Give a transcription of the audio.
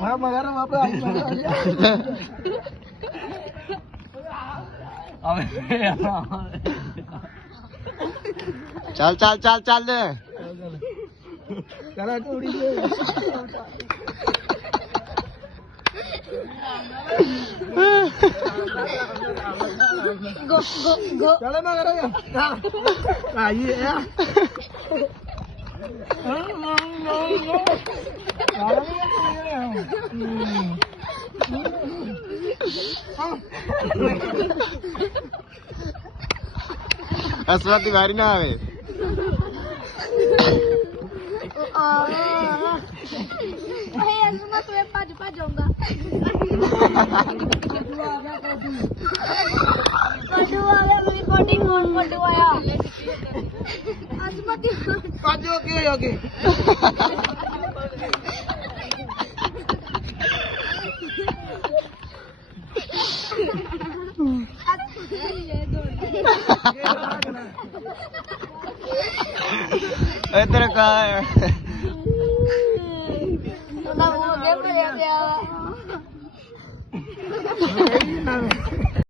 Wah, magar apa? चल चल चल चल चला उड़ी ले Go, go, go. चले मगर आइए यार अस्वती बारी ना आवे Mas मैं भज भज आऊंगा पड्डू आ गया मेरी कोटी कौन पड्डू आया असमती आज ओके ओके इधर का ना वो गेम ले गया